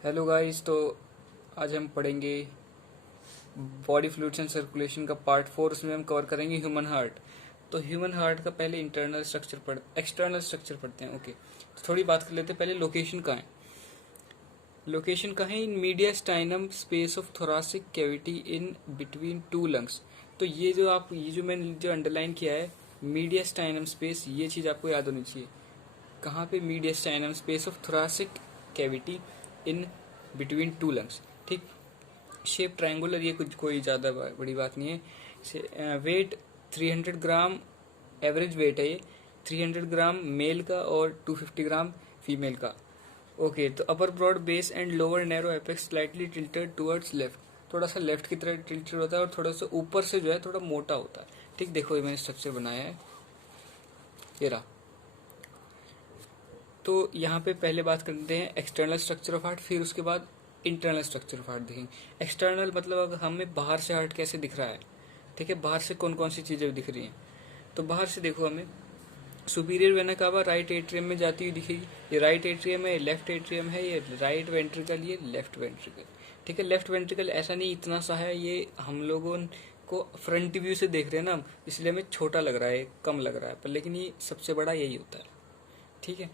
Hello guys. तो आज हम पढ़ेंगे बॉडी फ्लूइड्स एंड सर्कुलेशन का पार्ट 4। उसमें हम कवर करेंगे ह्यूमन हार्ट। तो ह्यूमन हार्ट का पहले एक्सटर्नल स्ट्रक्चर पढ़ते हैं। ओके, तो थोड़ी बात कर लेते हैं। पहले लोकेशन कहाँ है? लोकेशन कहाँ है? In mediastinum space of thoracic cavity in between two lungs. तो ये जो मैंने जो अंडरलाइन किया है, मीडियास्टाइनम स्पेस, ये चीज़ आपको याद होनी चाहिए। कहाँ पे? Mediastinum space of thoracic cavity in between two lungs. ठीक, शेप ट्रायंगुलर, ये कुछ कोई ज़्यादा बड़ी बात नहीं है। वेट 300 ग्राम एवरेज वेट है ये, 300 ग्राम मेल का और 250 ग्राम फीमेल का। ओके, तो upper broad base and lower narrow apex slightly tilted towards left. थोड़ा सा लेफ्ट की तरफ टिल्टेड होता है और थोड़ा सा ऊपर से जो है थोड़ा मोटा होता है। ठीक, देखो ये मैंने स्ट्रक्चर बनाया है, ये रहा। तो यहाँ पे पहले बात करते हैं एक्सटर्नल स्ट्रक्चर ऑफ हार्ट, फिर उसके बाद इंटरनल स्ट्रक्चर ऑफ हार्ट देखेंगे। एक्सटर्नल मतलब अगर हमें बाहर से हार्ट कैसे दिख रहा है, ठीक है, बाहर से कौन कौन सी चीज़ें दिख रही हैं। तो बाहर से देखो, हमें superior vena cava right atrium में जाती हुई दिखेगी। ये राइट एट्रियम है, ये लेफ्ट एट्रियम है, ये राइट वेंट्रिकल, ये लेफ्ट वेंट्रिकल। ठीक है, लेफ्ट वेंट्रिकल ऐसा नहीं इतना सा है, ये हम लोगों को फ्रंट व्यू से देख रहे हैं ना, इसलिए हमें छोटा लग रहा है, कम लग रहा है, पर लेकिन ये सबसे बड़ा यही होता है। ठीक है,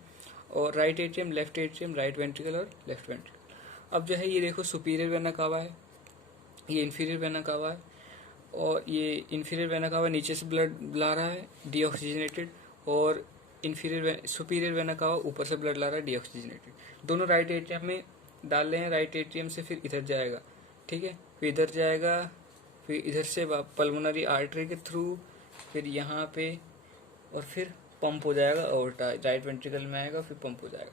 और right atrium, left atrium, right ventricle और लेफ्ट वेंट्रिकल। अब जो है ये देखो, सुपीरियर वेना कावा है, ये इन्फीरियर वेना कावा है, और ये इन्फीरियर वेना कावा नीचे से ब्लड ला रहा है डीऑक्सीजनेटेड, और सुपीरियर वेना कावा ऊपर से ब्लड ला रहा है डीऑक्सीजनेटेड। दोनों राइट एट्रियम में डाल रहे हैं, राइट एट्रियम से फिर इधर जाएगा। ठीक है, फिर इधर जाएगा, फिर इधर से पल्मोनरी आर्टरी के थ्रू, फिर यहाँ पे, और फिर पंप हो जाएगा और राइट वेंट्रिकल में आएगा, फिर पंप हो जाएगा।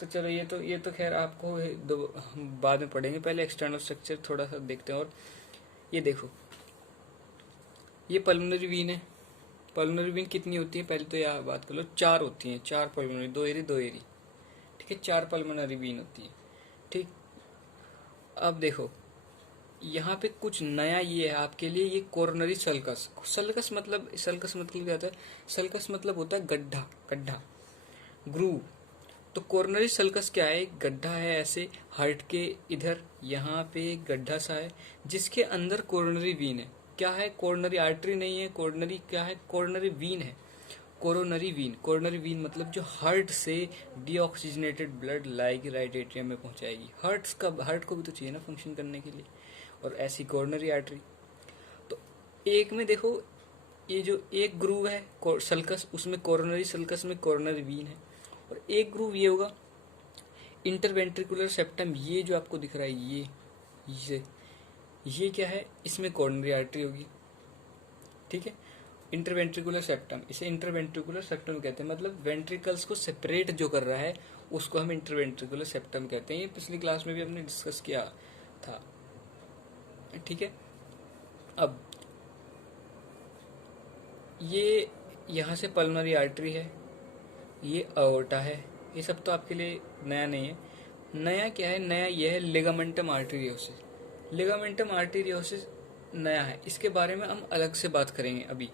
तो चलो, ये तो खैर आपको बाद में पढ़ेंगे। पहले एक्सटर्नल स्ट्रक्चर थोड़ा सा देखते हैं। और ये देखो, ये पल्मोनरी वीन है। पल्मोनरी वीन कितनी होती है पहले तो यह बात कर लो, 4 होती हैं। 4 पल्मोनरी, 2 एरी 2 एरी। ठीक है, 4 पल्मोनरी वीन होती है। ठीक, अब देखो यहाँ पे कुछ नया ये है आपके लिए, ये कोरोनरी सल्कस। सल्कस मतलब क्या होता है? सल्कस मतलब होता है गड्ढा, गड्ढा, ग्रूव। तो कोरोनरी सल्कस क्या है? गड्ढा है ऐसे हार्ट के इधर, यहाँ पे एक गड्ढा सा है जिसके अंदर कोरोनरी वीन है। क्या है? कोरोनरी आर्टरी नहीं है, कोरोनरी क्या है? कोरोनरी वीन है। कोरोनरी वीन मतलब जो हार्ट से डीऑक्सीजनेटेड ब्लड लाएगी, राइट एट्रियम में पहुंचाएगी। हार्ट को भी तो चाहिए ना फंक्शन करने के लिए, और ऐसी कोरोनरी आर्टरी। तो एक में देखो, ये जो एक ग्रूव है सल्कस, उसमें कोरोनरी सल्कस में कोरोनरी वीन है, और एक ग्रूव ये होगा इंटरवेंट्रिकुलर सेप्टम। ये जो आपको दिख रहा है, ये क्या है? इसमें कोरोनरी आर्टरी होगी। ठीक है, इंटरवेंट्रिकुलर सेप्टम, इसे इंटरवेंट्रिकुलर सेप्टम कहते हैं। मतलब वेंट्रिकल्स को सेपरेट जो कर रहा है उसको हम इंटरवेंट्रिकुलर सेप्टम कहते हैं। ये पिछली क्लास में भी हमने डिस्कस किया था। ठीक है, अब ये यहाँ से पल्मोनरी आर्टरी है, ये अओर्टा है। ये सब तो आपके लिए नया नहीं है। नया क्या है? नया ये है लिगामेंटम आर्टेरियोसिस। लिगामेंटम आर्टेरियोसिस नया है, इसके बारे में हम अलग से बात करेंगे अभी।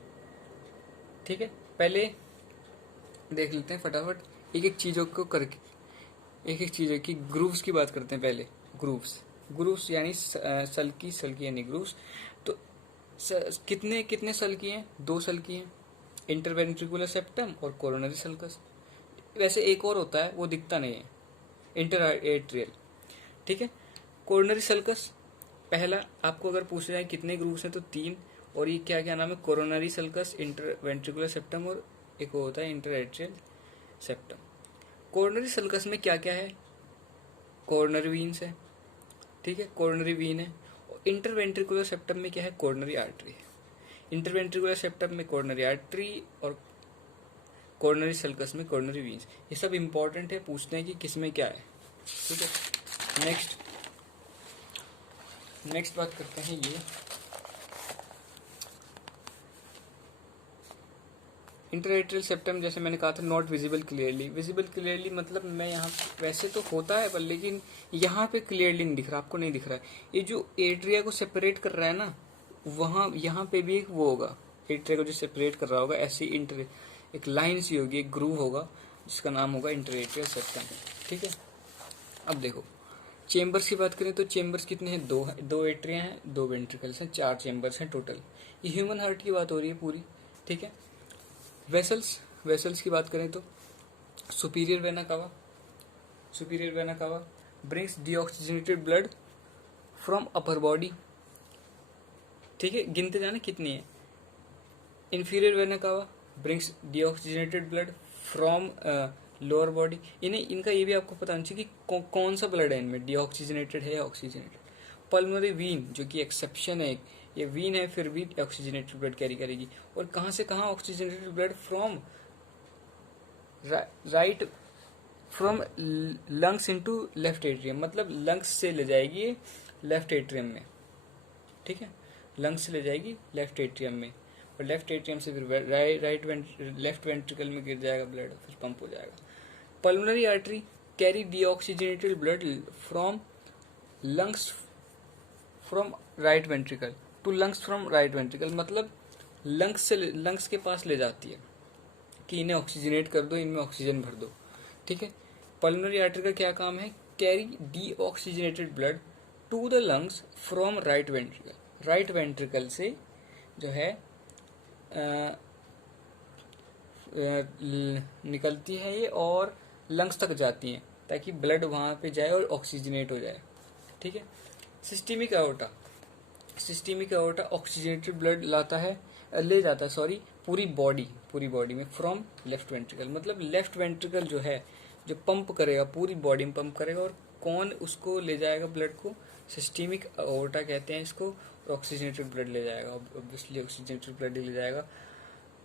ठीक है, पहले देख लेते हैं फटाफट एक एक चीज़ों को करके, एक एक चीज़ों की ग्रूव्स की बात करते हैं। पहले ग्रूव्स यानी सल्की यानी ग्रूव्स। तो कितने कितने सल्की हैं? 2 सल्की हैं, इंटरवेंट्रिकुलर सेप्टम और कोरोनरी सल्कस। वैसे एक और होता है, वो दिखता नहीं है, इंटर एट्रियल। ठीक है, कोरोनरी सल्कस पहला। आपको अगर पूछ रहे हैं कितने ग्रूव्स हैं तो 3, और ये क्या क्या नाम है? कोरोनरी सल्कस, इंटरवेंट्रिकुलर सेप्टम और एक वो होता है inter atrial septum. Coronary sulcus में क्या क्या है? कोरोनरी वीन्स है। ठीक है, कोरोनरी वीन है। और इंटरवेंट्रिकुलर सेप्टम में क्या है? कोरोनरी आर्टरी है। इंटरवेंट्रिकुलर सेप्टम में कोरोनरी आर्टरी, और कोरोनरी सल्कस में कोरोनरी वीन्स। ये सब इंपॉर्टेंट है, पूछते हैं कि किसमें क्या है। ठीक है, नेक्स्ट बात करते हैं ये इंटरएट्रियल सेप्टम। जैसे मैंने कहा था, नॉट विजिबल क्लियरली मतलब मैं यहाँ वैसे तो होता है पर लेकिन यहाँ पे क्लियरली नहीं दिख रहा, आपको नहीं दिख रहा है। ये जो एट्रिया को सेपरेट कर रहा है ना, वहाँ यहाँ पे भी एक वो होगा, एट्रिया को जो सेपरेट कर रहा होगा, ऐसी एक लाइन सी होगी, एक ग्रूव होगा जिसका नाम होगा इंटरएट्रियल सेप्टम। ठीक है, अब देखो चेम्बर्स की बात करें तो चेम्बर्स कितने हैं, दो एट्रिया हैं, दो वेंट्रिकल्स हैं, 4 चेम्बर्स हैं टोटल। ये ह्यूमन हार्ट की बात हो रही है पूरी, ठीक है। वेसल्स, वेसल्स की बात करें तो superior vena cava, superior vena cava brings deoxygenated blood from upper body, ठीक है, गिनते जाना कितनी है। Inferior vena cava brings deoxygenated blood from lower body. इन्हें इनका ये भी आपको पता होना चाहिए कि कौन सा ब्लड है इनमें, डीऑक्सीजनेटेड है या ऑक्सीजनेटेड। पल्मोनरी वीन जो कि एक्सेप्शन है, ये वीन है फिर भी ऑक्सीजनेटेड ब्लड कैरी करेगी। और कहाँ से कहाँ oxygenated blood, from right, from lungs into left atrium, मतलब लंग्स से ले जाएगी लेफ्ट एट्रियम में, ठीक है, लंग्स से ले जाएगी लेफ्ट एट्रियम में, और लेफ्ट एट्रियम से फिर लेफ्ट वेंट्रिकल में गिर जाएगा ब्लड, फिर पंप हो जाएगा। Pulmonary artery carry deoxygenated blood from lungs from right ventricle to lungs from right ventricle, मतलब लंग्स के पास ले जाती है कि इन्हें ऑक्सीजनेट कर दो, इनमें ऑक्सीजन भर दो, ठीक है। पल्मोनरी आर्टरी का क्या काम है, carry deoxygenated blood to the lungs from right ventricle, right ventricle से जो है निकलती है ये और लंग्स तक जाती हैं ताकि ब्लड वहाँ पे जाए और ऑक्सीजनेट हो जाए, ठीक है। Systemic aorta, systemic aorta oxygenated blood लाता है, ले जाता है सॉरी, पूरी बॉडी में फ्रॉम लेफ्ट वेंट्रिकल, मतलब लेफ्ट वेंट्रिकल जो है जो पंप करेगा, पूरी बॉडी में पंप करेगा, और कौन उसको ले जाएगा ब्लड को, सिस्टेमिक एओर्टा कहते हैं इसको, और ऑक्सीजनेटेड ब्लड ले जाएगा, ऑब्वियसली ऑक्सीजनेटेड ब्लड ले जाएगा,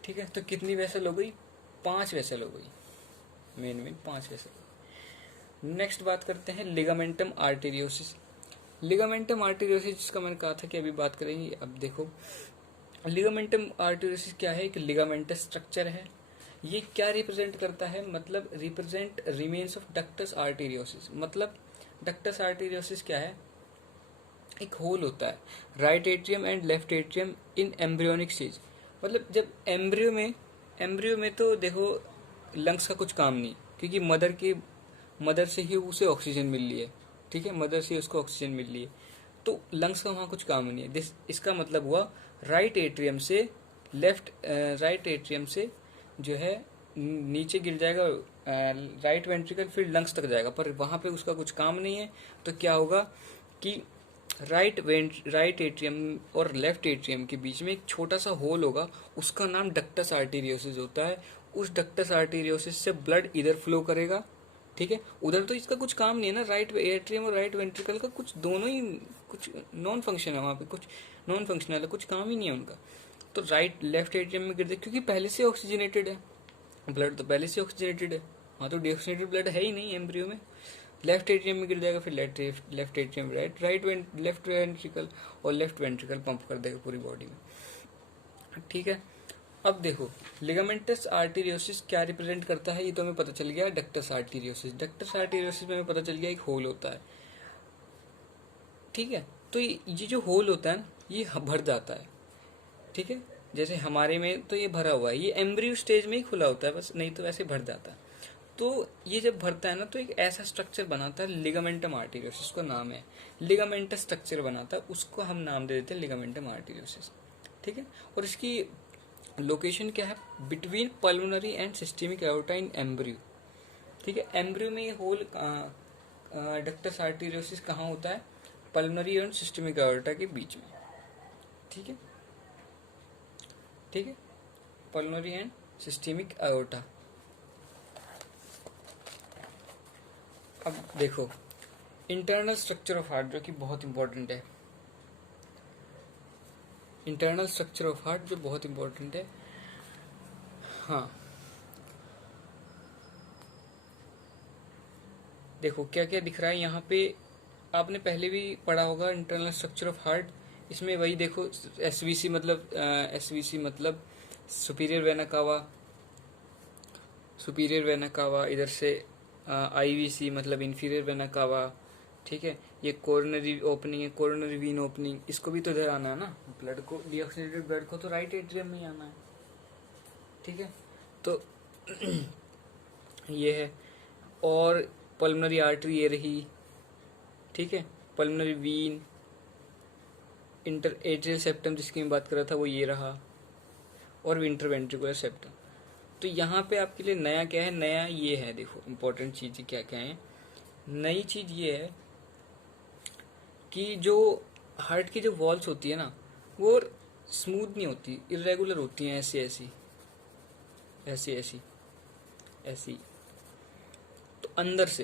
ठीक है। तो कितनी वेसल हो गई, 5 वेसल हो गई, मेन 5 वेसल। नेक्स्ट बात करते हैं लिगामेंटम आर्टेरियोसिस। लिगामेंटम आर्टेरियोसिस जिसका मैंने कहा था कि अभी बात करेंगे, अब देखो लिगामेंटम आर्टेरियोसिस क्या है, एक लिगामेंटस स्ट्रक्चर है। ये क्या रिप्रेजेंट करता है, मतलब represent remains of ductus arteriosus. मतलब डक्टस आर्टेरियोसिस क्या है, एक होल होता है right atrium and left atrium in embryonic stage. मतलब जब एम्ब्रियो में तो देखो लंग्स का कुछ काम नहीं, क्योंकि मदर से ही उसे ऑक्सीजन मिल रही है, ठीक है, मदर से उसको ऑक्सीजन मिल रही है, तो लंग्स का वहाँ कुछ काम नहीं है। इसका मतलब हुआ राइट एट्रियम से जो है नीचे गिर जाएगा राइट वेंट्रिकल, फिर लंग्स तक जाएगा, पर वहाँ पे उसका कुछ काम नहीं है। तो क्या होगा कि राइट एट्रियम और लेफ्ट एट्रियम के बीच में एक छोटा सा होल होगा, उसका नाम डक्टस आर्टेरियोसिस होता है। उस डक्टस आर्टेरियोसिस से ब्लड इधर फ्लो करेगा, ठीक है, उधर तो इसका कुछ काम नहीं है ना, राइट एट्रियम और राइट वेंट्रिकल का कुछ दोनों ही कुछ नॉन फंक्शन है, वहाँ पे कुछ नॉन फंक्शनल है, कुछ काम ही नहीं है उनका। तो लेफ्ट एट्रियम में गिर जाए, क्योंकि पहले से ऑक्सीजनेटेड है ब्लड, तो पहले से ऑक्सीजनेटेड है, वहाँ तो डीऑक्सीजनेटेड ब्लड है ही नहीं एम्ब्रियो में। लेफ्ट एट्रियम में गिर जाएगा, फिर लेफ्ट एट्रियम लेफ्ट वेंट्रिकल और लेफ्ट वेंट्रिकल पंप कर देगा पूरी बॉडी में, ठीक है। अब देखो लिगामेंटस आर्टेरियोसिस क्या रिप्रेजेंट करता है, ये तो हमें पता चल गया। डक्टस आर्टेरियोसिस में हमें पता चल गया एक होल होता है, ठीक है। तो ये जो होल होता है ये भर जाता है, ठीक है, जैसे हमारे में तो ये भरा हुआ है, ये एम्ब्रियो स्टेज में ही खुला होता है बस, नहीं तो ऐसे भर जाता है। तो ये जब भरता है ना तो एक ऐसा स्ट्रक्चर बनाता है लिगामेंटम आर्टेरियोसिस, उसका नाम है लिगामेंटस स्ट्रक्चर बनाता है, उसको हम नाम दे देते हैं लिगामेंटम आर्टेरियोसिस, ठीक है। और इसकी लोकेशन क्या है, between pulmonary and systemic aorta in embryo, ठीक है। एम्ब्रियो में ये होल डक्टस आर्टेरियोसिस कहाँ होता है, पल्मोनरी एंड सिस्टेमिक एओर्टा के बीच में, ठीक है, ठीक है, पल्मोनरी एंड सिस्टेमिक एओर्टा। अब देखो इंटरनल स्ट्रक्चर ऑफ हार्ट जो कि बहुत इंपॉर्टेंट है, इंटरनल स्ट्रक्चर ऑफ हार्ट जो बहुत इंपॉर्टेंट है। हाँ देखो क्या क्या दिख रहा है यहाँ पे, आपने पहले भी पढ़ा होगा इंटरनल स्ट्रक्चर ऑफ हार्ट। इसमें वही देखो एसवीसी मतलब सुपीरियर वेना कावा, इधर से आईवीसी मतलब इंफीरियर वेना कावा, ठीक है। ये कोरोनरी ओपनिंग है, कोरोनरी वीन ओपनिंग, इसको भी तो इधर आना है ना, ब्लड को डीऑक्सीजनेटेड ब्लड को तो राइट एट्रियम में ही आना है, ठीक है। तो ये है, और पल्मोनरी आर्टरी ये रही, ठीक है। Pulmonary Wien, inter atrial septum जिसकी मैं बात कर रहा था वो ये रहा, और इंटरवेंट्रिकुलर सेप्टम। तो यहाँ पे आपके लिए नया क्या है, नया ये है, देखो इंपॉर्टेंट चीज़ क्या क्या है। नई चीज़ ये है कि जो हार्ट की जो वॉल्स होती है ना वो स्मूथ नहीं होती, इरेगुलर होती हैं, ऐसी ऐसी ऐसी ऐसी ऐसी। तो अंदर से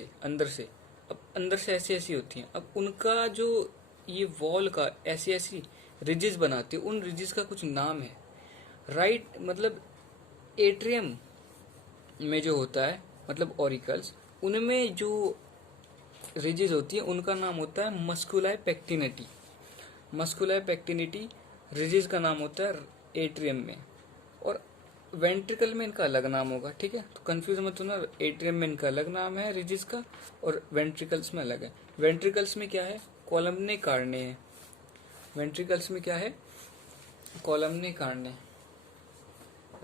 अब अंदर से ऐसी ऐसी होती हैं। अब उनका जो ये वॉल का ऐसी ऐसी रिजेस बनाती है, उन रिजेस का कुछ नाम है। राइट मतलब एट्रियम में जो होता है मतलब ऑरिकल्स, उनमें जो रिजेस होती है उनका नाम होता है मस्कुलाई पेक्टिनिटी। मस्कुलाई पेक्टिनिटी रिजेस का नाम होता है एट्रियम में, और वेंट्रिकल में इनका अलग नाम होगा, ठीक है। तो कंफ्यूज मत होना, एट्रियम में इनका अलग नाम है रिजिस का, और वेंट्रिकल्स में अलग है। वेंट्रिकल्स में क्या है, कॉलमने कार्ने है। वेंट्रिकल्स में क्या है, कॉलमने कार्ने,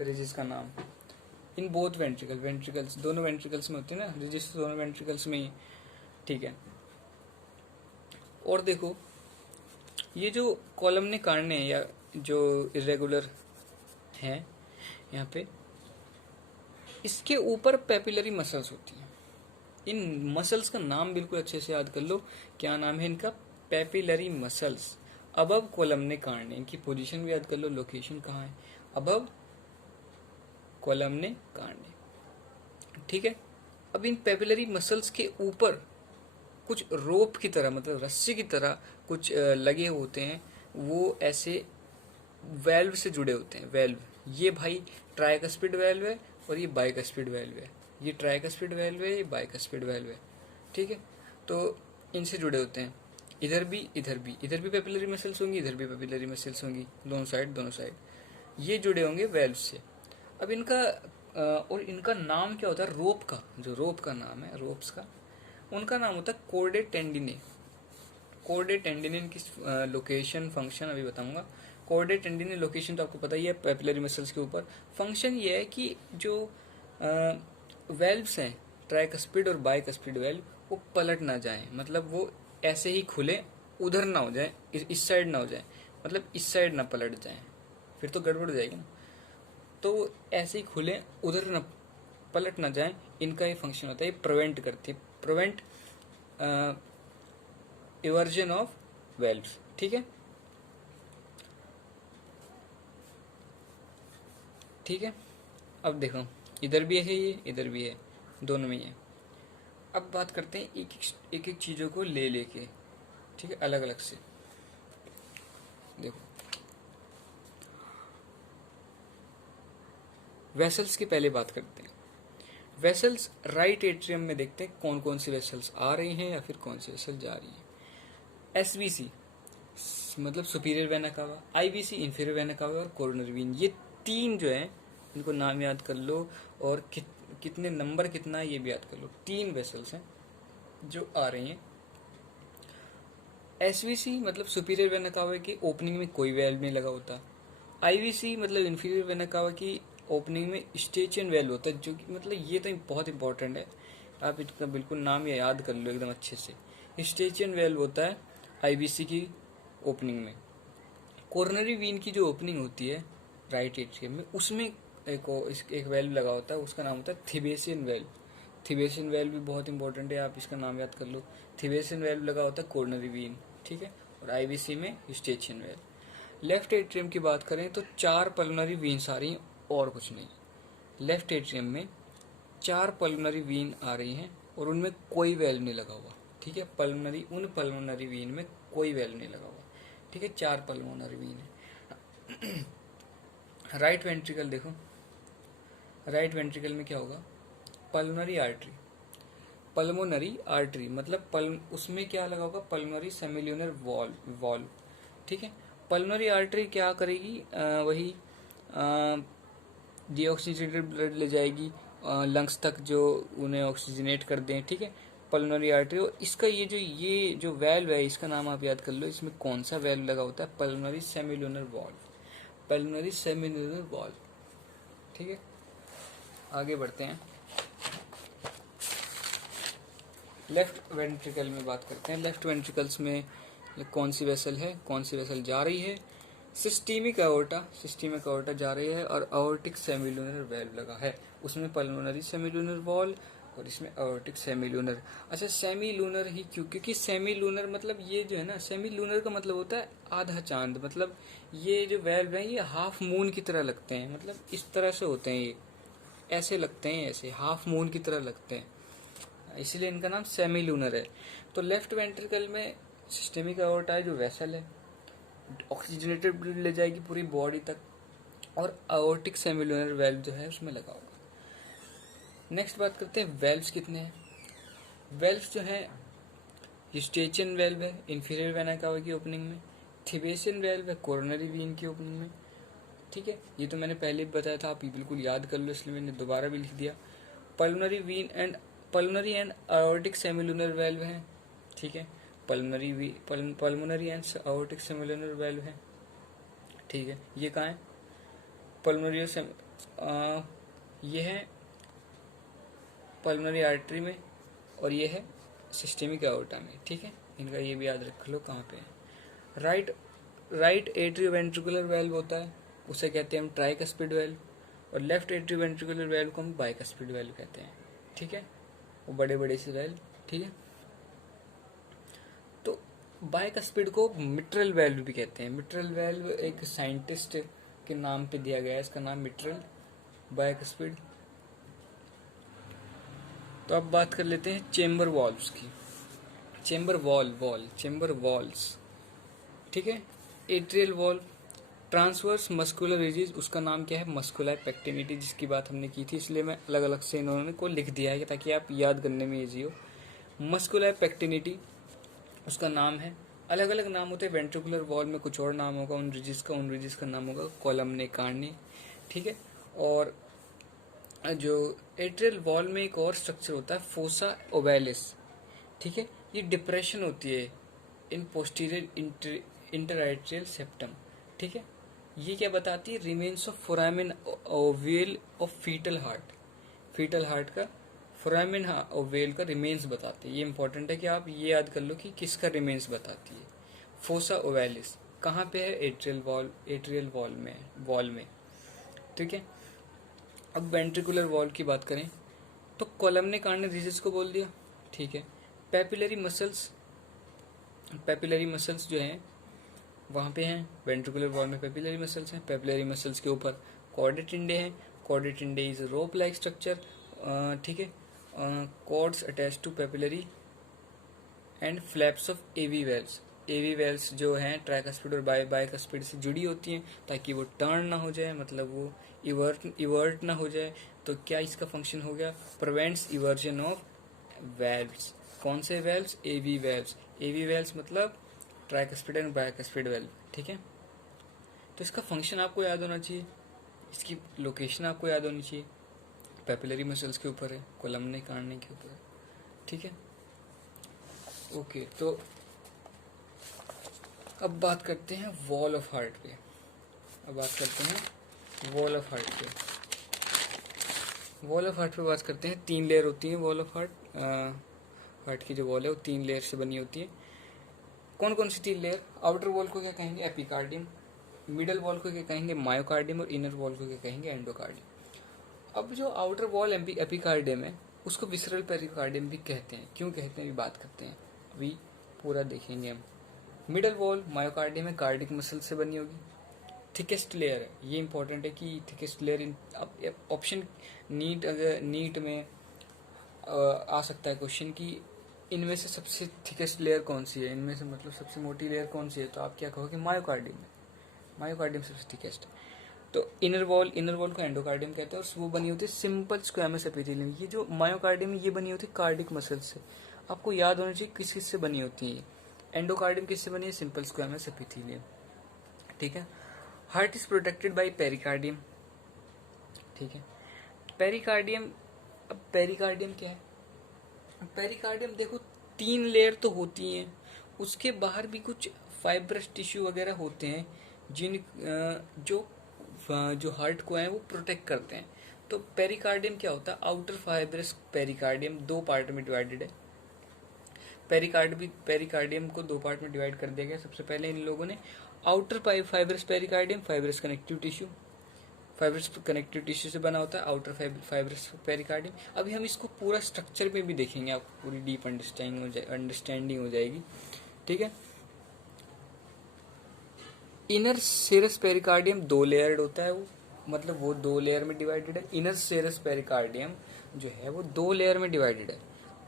रिजिस का नाम। इन बोथ वेंट्रिकल, वेंट्रिकल्स दोनों वेंट्रिकल्स में होते हैं ना, रिजिस दोनों वेंट्रिकल्स में ही, ठीक है। और देखो ये जो कॉलमने कार्ने या जो इरेगुलर है यहाँ पे, इसके ऊपर पेपिलरी मसल्स होती हैं। इन मसल्स का नाम बिल्कुल अच्छे से याद कर लो, क्या नाम है इनका, पेपिलरी मसल्स। अबव कोलमने कार्ने, इनकी पोजीशन भी याद कर लो, लोकेशन कहाँ है, अबव कोलमने कार्ने, ठीक है। अब इन पेपिलरी मसल्स के ऊपर कुछ रोप की तरह मतलब रस्सी की तरह कुछ लगे होते हैं, वो ऐसे वेल्व से जुड़े होते हैं। वेल्व, ये भाई ट्राइकस्पिड वेल्व है और ये बाइकस्पिड वेल्व है। ये ट्राइकस्पिड वेल्व है, ये बाइकस्पिड वेल्व है, ठीक है। तो इनसे जुड़े होते हैं, इधर भी इधर भी, इधर भी पेपिलरी मसल्स होंगी, इधर भी पेपिलरी मसल्स होंगी, दोनों साइड ये जुड़े होंगे वेल्व से। अब इनका और इनका नाम क्या होता है, रोप का, जो रोप का नाम है, रोप्स का, उनका नाम होता है कोर्डे टेंडिने। कोर्डे टेंडिने की लोकेशन फंक्शन अभी बताऊंगा। कोर्डे टेंडिने लोकेशन तो आपको पता ही है, पेपिलरी मसल्स के ऊपर। फंक्शन ये है कि जो वेल्व्स हैं, ट्राइकस्पिड और बाइकस्पिड वेल्व, वो पलट ना जाए, मतलब वो ऐसे ही खुले, उधर ना हो जाए, इस साइड ना हो जाए, मतलब इस साइड ना पलट जाए, फिर तो गड़बड़ हो जाएगी ना। तो ऐसे ही खुले, उधर ना पलट ना जाए, इनका ये फंक्शन होता है, ये प्रिवेंट करती है, प्रिवेंट इवर्जन ऑफ वेल्व्स, ठीक है। ठीक है, अब देखो इधर भी है, ये इधर भी है, दोनों में ही है। अब बात करते हैं एक एक चीज़ों को ले लेके, ठीक है, अलग अलग से। देखो वेसल्स की पहले बात करते हैं। वेसल्स राइट एट्रियम में देखते हैं कौन कौन सी वेसल्स आ रही हैं या फिर कौन सी वेसल जा रही है। एसवीसी मतलब superior vena cava, IVC inferior vena cava, और कोरोनरी वीन, ये तीन जो है इनको नाम याद कर लो, और कितने नंबर कितना है ये भी याद कर लो। तीन वेसल्स हैं जो आ रही हैं। एसवीसी मतलब सुपीरियर वेना कावा की ओपनिंग में कोई वेल्व नहीं लगा होता। आईवीसी मतलब इंफीरियर वेना कावा की ओपनिंग में स्टेचियन वेल्व होता है, जो कि मतलब ये तो बहुत इंपॉर्टेंट है, आप इसका बिल्कुल नाम ये याद कर लो एकदम अच्छे से। स्टेचियन वेल्व होता है आईवीसी की ओपनिंग में। कोरोनरी वीन की जो ओपनिंग होती है राइट एट्रियम में, उसमें एक वेल्व लगा होता है, उसका नाम होता है थिबेसियन वेल्व। थिबेसियन वेल्व भी बहुत इंपॉर्टेंट है, आप इसका नाम याद कर लो। थिबेसियन वेल्व लगा होता है कोरोनरी वीन, ठीक है, और आईवीसी में स्टेचियन वेल्व। लेफ्ट एट्रियम की बात करें तो 4 पल्मोनरी वीन्स आ रही हैं और कुछ नहीं। लेफ्ट एट्रियम में 4 पल्मोनरी वीन आ रही हैं और उनमें कोई वेल्व नहीं लगा हुआ, ठीक है। उन पल्मोनरी वीन में कोई वेल्व नहीं लगा हुआ, ठीक है, 4 पल्मोनरी वीन है। राइट वेंट्रिकल देखो, राइट वेंट्रिकल में क्या होगा, पल्मोनरी आर्टरी। पल्मोनरी आर्टरी मतलब उसमें क्या लगा होगा, पल्मोनरी सेमिल्यूनर वॉल्व, ठीक है। पल्मोनरी आर्टरी क्या करेगी, वही डीऑक्सीजनेटेड ब्लड ले जाएगी लंग्स तक, जो उन्हें ऑक्सीजनेट कर दें, ठीक है, पल्मोनरी आर्टरी। और इसका ये जो वेल्व है, इसका नाम आप याद कर लो, इसमें कौन सा वेल्व लगा होता है, pulmonary semilunar valve, pulmonary semilunar valve, ठीक है। आगे बढ़ते हैं। लेफ्ट वेंट्रिकल में बात करते हैं। लेफ्ट वेंट्रिकल्स में कौन सी वेसल है, कौन सी वेसल जा रही है? सिस्टीमिक अओर्टा जा रही है और अओर्टिक सेमिलुनर वेल्व लगा है। उसमें पल्मोनरी सेमिलुनर वॉल और इसमें अओर्टिक सेमिलुनर। अच्छा, सेमिलुनर ही क्यों? क्योंकि सेमिलुनर मतलब ये जो है ना, सेमिलुनर का मतलब होता है आधा चांद। मतलब ये जो वेल्व हैं ये हाफ मून की तरह लगते हैं, मतलब इस तरह से होते हैं, ये ऐसे लगते हैं, ऐसे हाफ मून की तरह लगते हैं, इसीलिए इनका नाम सेमिलुनर है। तो लेफ्ट वेंट्रिकल में सिस्टेमिक अओर्टा जो वेसल है, ऑक्सीजनेटेड ब्लड ले जाएगी पूरी बॉडी तक, और अओर्टिक सेमिलुनर वेल्व जो है उसमें लगा होगा। नेक्स्ट बात करते हैं वेल्व्स कितने हैं। वेल्व्स जो है, यूस्टेचियन वेल्व है इंफीरियर वेना कावा की ओपनिंग में, थिबेसियन वेल्व है कोरोनरी वीन की ओपनिंग में। ठीक है, ये तो मैंने पहले भी बताया था, आप ये बिल्कुल याद कर लो, इसलिए मैंने दोबारा भी लिख दिया। पल्मोनरी एंड अओर्टिक सेमिलुनर वेल्व है। ठीक है, पल्मोनरी एंड अओर्टिक सेमिलुनर वेल्व है। ठीक है, ये कहाँ है? पल्मोनरी ये है पल्मोनरी आर्टरी में, और ये है सिस्टेमिक अओर्टा में। ठीक है, इनका ये भी याद रख लो कहाँ पे है। राइट एट्रियोवेंट्रिकुलर वेल्व होता है, उसे कहते हैं हम ट्राइकस्पिड वेल्व, और लेफ्ट एट्रियोवेंट्रिकुलर वेल्व को हम बाइकस्पिड वेल्व कहते हैं। ठीक है, वो बड़े बड़े से वेल्व। ठीक है, तो बाइकस्पिड को मिट्रल वेल्व भी कहते हैं। मिट्रल वेल्व एक साइंटिस्ट के नाम पे दिया गया है, इसका नाम मिट्रल बाइकस्पिड। तो अब बात कर लेते हैं चेम्बर वॉल्व्स की। Chamber walls. ठीक है, atrial valve, transverse muscular Rijiju, उसका नाम क्या है? मस्कुलर पेक्टिनिटी, जिसकी बात हमने की थी, इसलिए मैं अलग अलग से इन्होंने को लिख दिया है ताकि आप याद करने में ईजी हो। मस्कुलर पेक्टिनिटी उसका नाम है। अलग अलग नाम होते हैं, वेंट्रिकुलर वॉल में कुछ और नाम होगा, उन रिजिज का नाम होगा कॉलमने कार्ने। ठीक है, और जो एट्रियल वॉल में एक और स्ट्रक्चर होता है फोसा ओवैलिस। ठीक है, ये डिप्रेशन होती है इन पोस्टीरियर इंटरएट्रियल सेप्टम। ठीक है, ये क्या बताती है? Remains of foramen ovale of foetal heart का फोरामिन ओवेल का रिमेन्स बताती है। ये इंपॉर्टेंट है कि आप ये याद कर लो कि किसका रिमेन्स बताती है। फोसा ओवैलिस कहाँ पे है? एट्रियल वॉल में। ठीक है, अब वेंट्रिकुलर वॉल की बात करें तो कॉलमने कार्ने रिजिस को बोल दिया। ठीक है, पेपिलरी मसल्स जो हैं वहाँ पे हैं, वेंट्रिकुलर वॉल में पेपिलरी मसल्स हैं। पेपिलरी मसल्स के ऊपर कॉर्डेटिंडे हैं। Chordae tendineae is rope like structure. ठीक है, cords attach to papillary and flaps of AV valves जो हैं ट्राइकस्पिड और बाइकस्पिड से जुड़ी होती हैं ताकि वो टर्न ना हो जाए, मतलब वो इवर्ट ना हो जाए। तो क्या इसका फंक्शन हो गया? Prevents eversion of valves. कौन से वेल्व्स? एवी वेल्व्स मतलब ट्राइकस्पिड एंड बाइकस्पिड वेल्व। ठीक है, तो इसका फंक्शन आपको याद होना चाहिए, इसकी लोकेशन आपको याद होनी चाहिए। पेपिलरी मसल्स के ऊपर है, कोलमने कार्ने के ऊपर है। ठीक है, ओके। तो अब बात करते हैं वॉल ऑफ हार्ट पे। वॉल ऑफ हार्ट पे बात करते हैं। 3 लेयर होती हैं वॉल ऑफ हार्ट की जो वॉल है वो 3 लेयर से बनी होती है। कौन कौन सी 3 लेयर? आउटर वॉल को क्या कहेंगे? एपिकार्डियम। मिडल वॉल को क्या कहेंगे? मायोकार्डियम। और इनर वॉल को क्या कहेंगे? एंडोकार्डियम। अब जो आउटर वॉल एपिकार्डियम है उसको विसरल पेरिकार्डियम भी कहते हैं। क्यों कहते हैं, अभी बात करते हैं, अभी पूरा देखेंगे हम। मिडल वॉल मायोकार्डियम में कार्डिक मसल से बनी होगी। थिकेस्ट लेयर है, ये इंपॉर्टेंट है कि थिकेस्ट लेयर ऑप्शन नीट में आ सकता है क्वेश्चन कि इनमें से सबसे थिकेस्ट लेयर कौन सी है, इनमें से मतलब सबसे मोटी लेयर कौन सी है, तो आप क्या कहोगे? मायोकार्डियम सबसे थिकेस्ट है। तो इनर वॉल को एंडोकार्डियम कहते हैं, और वो बनी होती है सिंपल स्क्वैमस एपिथेलियम। ये जो मायोकार्डियम ये बनी होती है कार्डिक मसल से। आपको याद होना चाहिए किस किस से बनी होती है। एंडोकार्डियम किससे बनी है? Simple squamous epithelium. ठीक है, heart is protected by pericardium. ठीक है, पेरिकार्डियम। अब पेरिकार्डियम क्या है? पेरिकार्डियम देखो 3 लेयर तो होती हैं, उसके बाहर भी कुछ फाइब्रस टिश्यू वगैरह होते हैं जो हार्ट को है वो प्रोटेक्ट करते हैं। तो पेरिकार्डियम क्या होता है? आउटर फाइब्रस पेरिकार्डियम 2 पार्ट में डिवाइडेड है। पेरिकार्डियम को दो पार्ट में डिवाइड कर दिया गया। सबसे पहले इन लोगों ने outer fibrous pericardium, fibrous connective tissue, fibrous connective tissue से बना होता है आउटर फाइब्रस पेरिकार्डियम। अभी हम इसको पूरा स्ट्रक्चर में भी देखेंगे, आपको पूरी डीप अंडरस्टैंडिंग हो जाएगी, ठीक है। इनर सेरस पेरिकार्डियम 2 लेयर्ड होता है, वो मतलब वो 2 लेयर में डिवाइडेड है। इनर सेरस पेरिकार्डियम जो है वो 2 लेयर में डिवाइडेड है,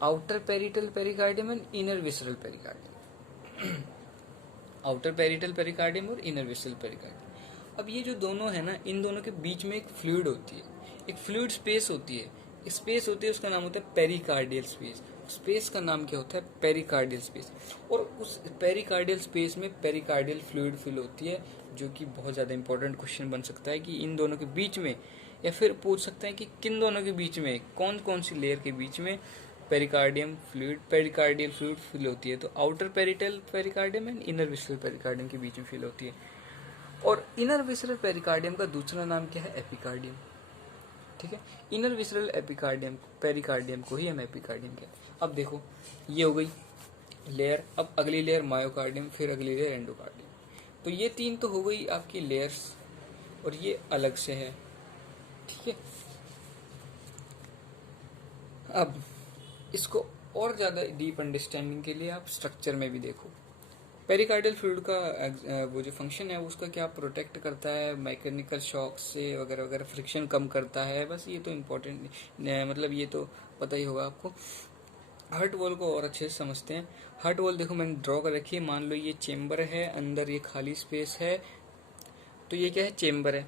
outer parietal pericardium and inner visceral pericardium. Outer parietal pericardium और इनर विसरल पेरिकार्डियम। अब ये जो दोनों है ना, इन दोनों के बीच में एक फ्लूइड होती है, एक फ्लूइड स्पेस होती है, स्पेस होती है, उसका नाम होता है पेरिकार्डियल स्पेस। स्पेस का नाम क्या होता है? Pericardial space. और उस पेरिकार्डियल स्पेस में पेरिकार्डियल फ्लूइड फिल होती है, जो कि बहुत ज़्यादा इंपॉर्टेंट क्वेश्चन बन सकता है कि इन दोनों के बीच में, या फिर पूछ सकते हैं कि किन दोनों के बीच में, कौन कौन सी लेयर के बीच में पेरिकार्डियल फ्लूइड फिल होती है। तो outer parietal pericardium and inner visceral pericardium के बीच में फिल होती है। और इनर विसरल पेरिकार्डियम का दूसरा नाम क्या है? एपिकार्डियम, ठीक है। इनर विसरल एपिकार्डियम पेरिकार्डियम को ही हम एपिकार्डियम कहते हैं। अब देखो, ये हो गई लेयर। अब अगली लेयर मायोकार्डियम, फिर अगली लेयर एंडोकार्डियम। तो ये 3 तो हो गई आपकी लेयर्स, और ये अलग से है, ठीक है। अब इसको और ज़्यादा डीप अंडरस्टैंडिंग के लिए आप स्ट्रक्चर में भी देखो। पेरिकार्डियल फ्लूइड का वो जो फंक्शन है उसका क्या, प्रोटेक्ट करता है मैकेनिकल शॉक से वगैरह वगैरह, फ्रिक्शन कम करता है, बस ये तो इम्पोर्टेंट, मतलब ये तो पता ही होगा आपको। हार्ट वॉल को और अच्छे से समझते हैं। हार्ट वॉल देखो मैंने ड्रॉ कर रखी है। मान लो ये चेम्बर है, अंदर ये खाली स्पेस है, तो ये क्या है? चेम्बर है,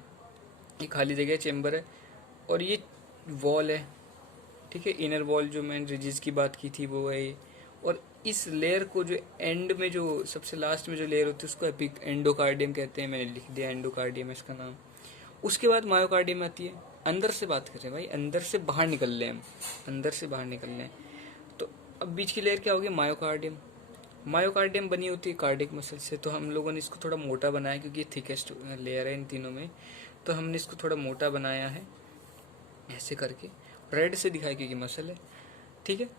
ये खाली जगह चेम्बर है, और ये वॉल है, ठीक है। इनर वॉल जो मैंने रिजिज की बात की थी वो है ये। और इस लेयर को जो एंड में, जो सबसे लास्ट में जो लेयर होती है उसको एंडोकार्डियम कहते हैं। मैंने लिख दिया एंडोकार्डियम है इसका नाम। उसके बाद मायोकार्डियम आती है। अंदर से बात करें भाई, अंदर से बाहर निकल रहे हम, अंदर से बाहर निकल रहे हैं। तो अब बीच की लेयर क्या होगी? मायोकार्डियम। मायोकार्डियम बनी होती है कार्डियक मसल से। तो हम लोगों ने इसको थोड़ा मोटा बनाया क्योंकि थिकेस्ट लेयर है इन तीनों में, तो हमने इसको थोड़ा मोटा बनाया है ऐसे करके, रेड से दिखाया क्योंकि मसल है, ठीक है।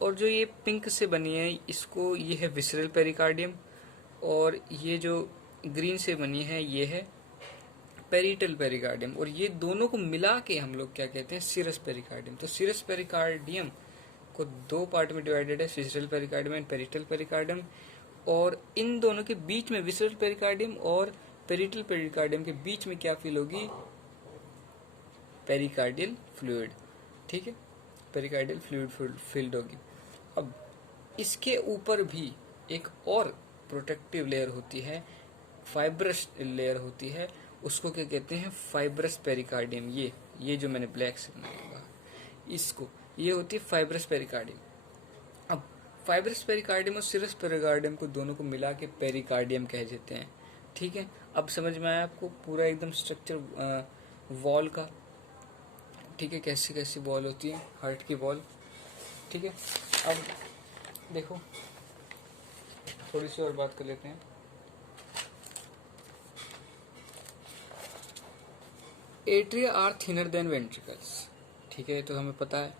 और जो ये पिंक से बनी है इसको, ये है विसरल पेरिकार्डियम, और ये जो ग्रीन से बनी है ये है पेरिटल पेरिकार्डियम। और ये दोनों को मिला के हम लोग क्या कहते हैं? Serous pericardium. तो सिरस पेरिकार्डियम को 2 पार्ट में डिवाइडेड है, visceral pericardium and parietal pericardium. और इन दोनों के बीच में, विसरल पेरिकार्डियम और पेरिटल पेरिकार्डियम के बीच में क्या फील होगी? पेरिकार्डियल फ्लूइड, ठीक है। पेरिकार्डियल फ्लूइड फील्ड होगी। अब इसके ऊपर भी एक और प्रोटेक्टिव लेयर होती है, फाइब्रस लेयर होती है, उसको क्या कहते हैं? Fibrous pericardium. ये जो मैंने ब्लैक से बनाया इसको, ये होती है फाइब्रस पेरिकार्डियम। अब फाइब्रस पेरिकार्डियम और सिरस पेरिकार्डियम को दोनों को मिला के पेरिकार्डियम कह देते हैं, ठीक है। अब समझ में आया आपको पूरा एकदम स्ट्रक्चर वॉल का, ठीक है, कैसी कैसी वॉल होती है हार्ट की वॉल, ठीक है। अब देखो थोड़ी सी और बात कर लेते हैं। Atria are thinner than ventricles, ठीक है, तो हमें पता है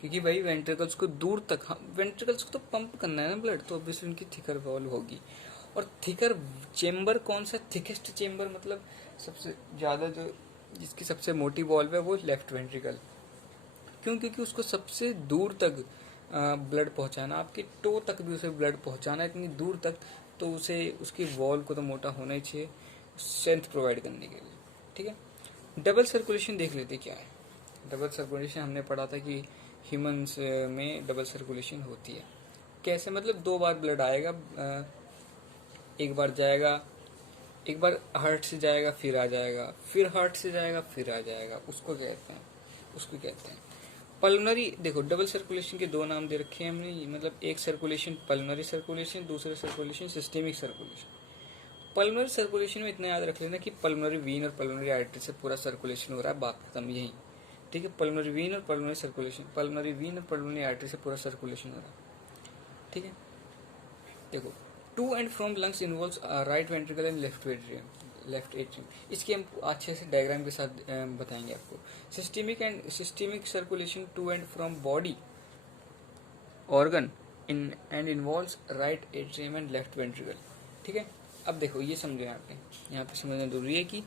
क्योंकि भाई वेंट्रिकल्स को दूर तक, वेंट्रिकल्स को तो पंप करना है ना ब्लड, तो ऑब्वियसली उनकी थिकर वॉल होगी। और थिकर चेम्बर कौन सा? थिकेस्ट चेम्बर मतलब सबसे ज़्यादा जो, जिसकी सबसे मोटी वॉल्व है वो लेफ्ट वेंट्रिकल। क्यों? क्योंकि उसको सबसे दूर तक ब्लड पहुंचाना, आपके टो तक भी उसे ब्लड पहुंचाना है इतनी दूर तक, तो उसे, उसकी वॉल को तो मोटा होना ही चाहिए स्ट्रेंथ प्रोवाइड करने के लिए, ठीक है। डबल सर्कुलेशन देख लेते क्या है। डबल सर्कुलेशन हमने पढ़ा था कि ह्यूमंस में डबल सर्कुलेशन होती है। कैसे? मतलब 2 बार ब्लड आएगा, एक बार जाएगा, एक बार हार्ट से जाएगा फिर आ जाएगा, फिर हार्ट से जाएगा फिर आ जाएगा, उसको कहते हैं पल्मोनरी। देखो डबल सर्कुलेशन के 2 नाम दे रखे हैं हमने, मतलब एक सर्कुलेशन पल्मोनरी सर्कुलेशन, दूसरा circulation systemic circulation. Pulmonary circulation में इतना याद रख लेना कि पल्मोनरी वीन और पल्मोनरी आर्टरी से पूरा सर्कुलेशन हो रहा है, बात खत्म यही, ठीक है। पल्मोनरी वीन और पल्मोनरी सर्कुलेशन, पल्मोनरी वीन और पल्मोनरी आर्टरी से पूरा सर्कुलेशन हो रहा है, ठीक है। देखो to and from lungs involves right ventricle and left atrium. इसकी हम अच्छे से डायग्राम के साथ बताएंगे आपको। Systemic circulation to and from body organ in and involves right atrium and left ventricle. ठीक है, अब देखो ये समझो, यहाँ पे समझना जरूरी है कि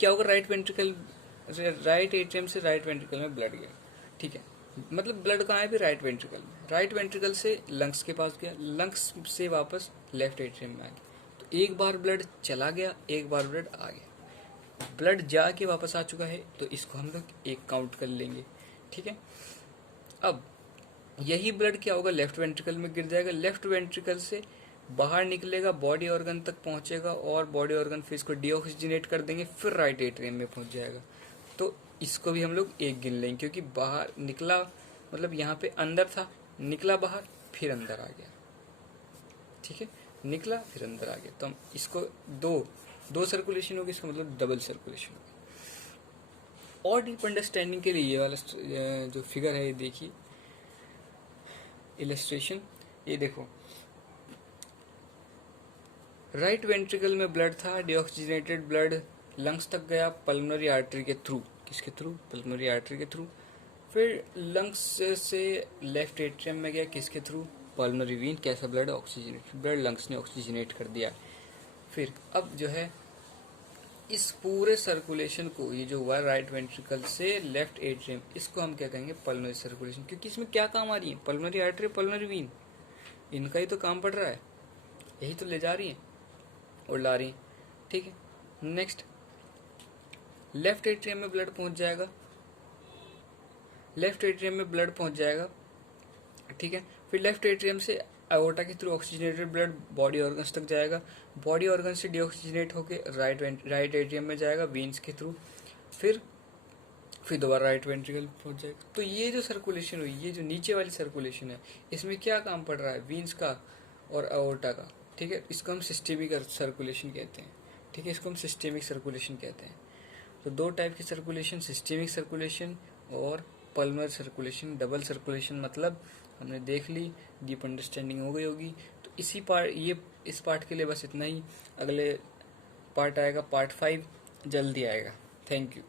क्या होगा, राइट वेंट्रिकल, राइट एट्रियम से राइट वेंट्रिकल में ब्लड गया। ठीक है, मतलब ब्लड कहाँ है भी राइट वेंट्रिकल में, राइट वेंट्रिकल से लंग्स के पास गया, लंग्स से वापस लेफ्ट एट्रियम में आ गया। तो एक बार ब्लड चला गया, एक बार ब्लड आ गया, ब्लड जाके वापस आ चुका है, तो इसको हम लोग एक काउंट कर लेंगे। ठीक है, अब यही ब्लड क्या होगा, लेफ्ट वेंट्रिकल में गिर जाएगा, लेफ्ट वेंट्रिकल से बाहर निकलेगा, बॉडी ऑर्गन तक पहुंचेगा और बॉडी ऑर्गन फिर इसको डीऑक्सीजनेट कर देंगे, फिर राइट एट्रियम में पहुंच जाएगा। तो इसको भी हम लोग एक गिन लेंगे, क्योंकि बाहर निकला मतलब यहाँ पे अंदर था, निकला बाहर, फिर अंदर आ गया। ठीक है, निकला फिर अंदर आ गया, तो हम इसको दो सर्कुलेशन होगी, इसका मतलब डबल सर्कुलेशन होगी। और डीप अंडरस्टैंडिंग के लिए ये वाला जो फिगर है ये देखिए, इलस्ट्रेशन, ये देखो, राइट वेंट्रिकल में ब्लड था, डीऑक्सीजनेटेड ब्लड लंग्स तक गया पल्मोनरी आर्टरी के थ्रू, किसके थ्रू, पल्मोनरी आर्टरी के थ्रू, फिर लंग्स से लेफ्ट एट्रियम में गया, किसके थ्रू, पल्मोनरी वीन, कैसा ब्लड, ऑक्सीजनेटेड ब्लड, लंग्स ने ऑक्सीजनेट कर दिया। फिर अब जो है इस पूरे सर्कुलेशन को, ये जो हुआ राइट वेंट्रिकल से लेफ्ट एट्रियम, इसको हम क्या कहेंगे, पल्मोनरी सर्कुलेशन, क्योंकि इसमें क्या काम आ रही है, पल्मोनरी आर्टरी, पल्मोनरी वीन, इनका ही तो काम पड़ रहा है, यही तो ले जा रही है और ला रही है। ठीक है, नेक्स्ट लेफ्ट एट्रियम में ब्लड पहुंच जाएगा, लेफ्ट एट्रियम में ब्लड पहुंच जाएगा। ठीक है, फिर लेफ्ट एट्रियम से अयोर्टा के through oxygenated blood body organs तक जाएगा, बॉडी ऑर्गन से डीऑक्सीजनेट होकर राइट एट्रियम में जाएगा वीन्स के थ्रू, फिर दोबारा राइट वेंट्रिकल पहुंच जाएगा। तो ये जो सर्कुलेशन हुई, ये जो नीचे वाली सर्कुलेशन है, इसमें क्या काम पड़ रहा है, वीन्स का और अयोर्टा का। ठीक है, इसको हम सिस्टेमिक सर्कुलेशन कहते हैं। ठीक है, इसको हम सिस्टेमिक सर्कुलेशन कहते हैं। तो दो टाइप की सर्कुलेशन, सिस्टेमिक सर्कुलेशन और पल्मोनरी सर्कुलेशन। डबल सर्कुलेशन मतलब हमने देख ली, डीप अंडरस्टैंडिंग हो गई होगी। तो इस पार्ट के लिए बस इतना ही। अगले पार्ट आएगा, पार्ट 5 जल्दी आएगा। Thank you.